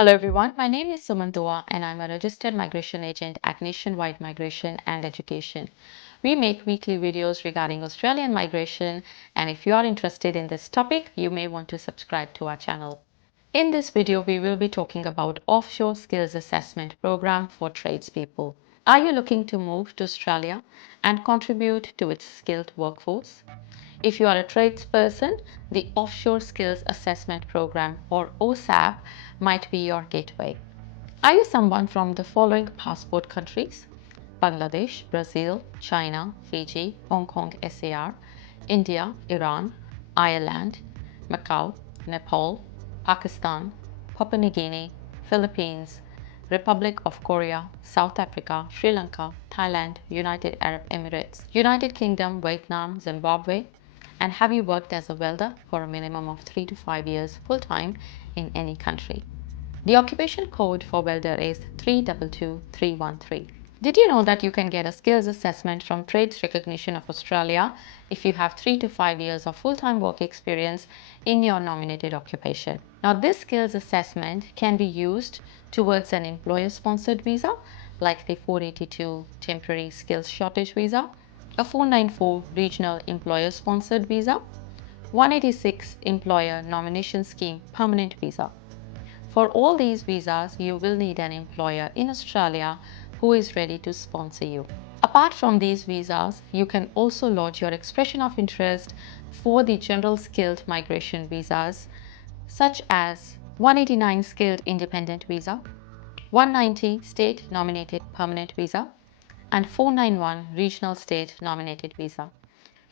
Hello everyone, my name is Suman and I'm a registered migration agent at Nationwide Migration and Education. We make weekly videos regarding Australian migration, and if you are interested in this topic, you may want to subscribe to our channel. In this video, we will be talking about Offshore Skills Assessment Program for tradespeople. Are you looking to move to Australia and contribute to its skilled workforce? If you are a tradesperson, the Offshore Skills Assessment Program, or OSAP, might be your gateway. Are you someone from the following passport countries? Bangladesh, Brazil, China, Fiji, Hong Kong SAR, India, Iran, Ireland, Macau, Nepal, Pakistan, Papua New Guinea, Philippines, Republic of Korea, South Africa, Sri Lanka, Thailand, United Arab Emirates, United Kingdom, Vietnam, Zimbabwe, and have you worked as a welder for a minimum of 3 to 5 years full-time in any country? The occupation code for welder is 322313. Did you know that you can get a skills assessment from Trades Recognition of Australia if you have 3 to 5 years of full-time work experience in your nominated occupation? Now, this skills assessment can be used towards an employer-sponsored visa like the 482 Temporary Skills Shortage Visa, a 494 Regional Employer-Sponsored Visa, 186 Employer Nomination Scheme Permanent Visa. For all these visas, you will need an employer in Australia who is ready to sponsor you. Apart from these visas, you can also lodge your expression of interest for the General Skilled Migration Visas, such as 189 Skilled Independent Visa, 190 State Nominated Permanent Visa, and 491 Regional State Nominated Visa.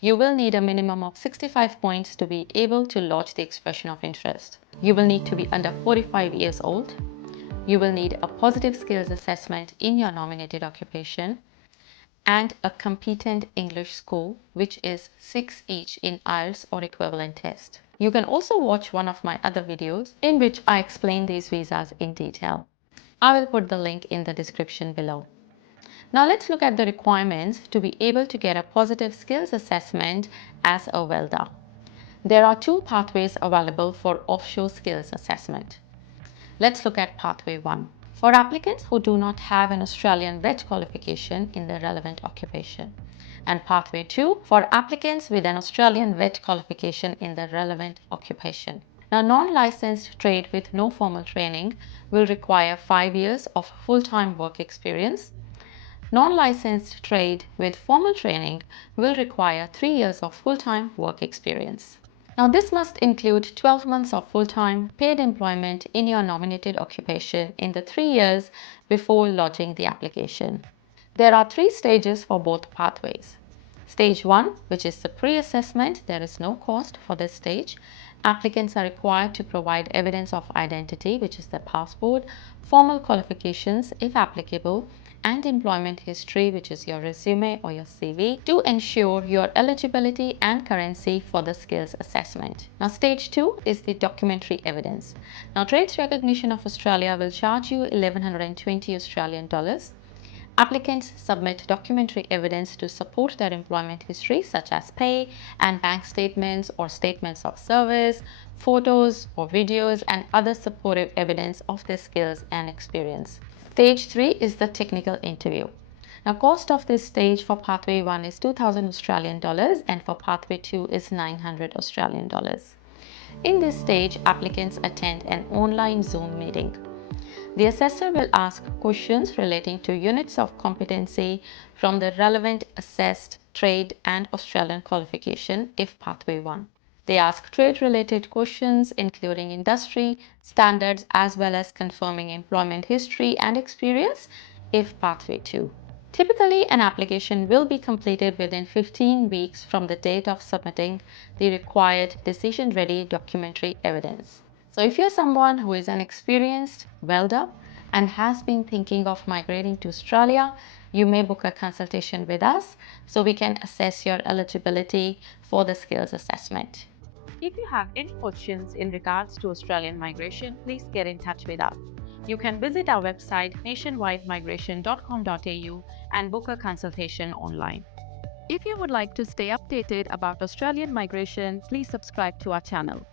You will need a minimum of 65 points to be able to lodge the expression of interest. You will need to be under 45 years old. You will need a positive skills assessment in your nominated occupation and a competent English score, which is 6 each in IELTS or equivalent test. You can also watch one of my other videos in which I explain these visas in detail. I will put the link in the description below. Now let's look at the requirements to be able to get a positive skills assessment as a welder. There are two pathways available for offshore skills assessment. Let's look at pathway 1. For applicants who do not have an Australian vet qualification in the relevant occupation. And pathway 2 for applicants with an Australian vet qualification in the relevant occupation. Now, non-licensed trade with no formal training will require 5 years of full-time work experience. Non-licensed trade with formal training will require 3 years of full-time work experience. Now, this must include 12 months of full-time paid employment in your nominated occupation in the 3 years before lodging the application. There are 3 stages for both pathways. Stage 1, which is the pre-assessment, there is no cost for this stage. Applicants are required to provide evidence of identity, which is their passport, formal qualifications if applicable, and employment history, which is your resume or your CV, to ensure your eligibility and currency for the skills assessment. Now, stage 2 is the documentary evidence. Now, Trades Recognition of Australia will charge you 1,120 Australian dollars. Applicants submit documentary evidence to support their employment history, such as pay and bank statements or statements of service, photos or videos, and other supportive evidence of their skills and experience. Stage 3 is the technical interview. Now, cost of this stage for pathway 1 is 2,000 Australian dollars and for pathway 2 is 900 Australian dollars. In this stage, applicants attend an online Zoom meeting. The assessor will ask questions relating to units of competency from the relevant assessed trade and Australian qualification if pathway 1. They ask trade-related questions including industry standards as well as confirming employment history and experience if pathway 2. Typically, an application will be completed within 15 weeks from the date of submitting the required decision-ready documentary evidence. So if you're someone who is an experienced welder and has been thinking of migrating to Australia, you may book a consultation with us so we can assess your eligibility for the skills assessment. If you have any questions in regards to Australian migration, please get in touch with us. You can visit our website nationwidemigration.com.au and book a consultation online. If you would like to stay updated about Australian migration, please subscribe to our channel.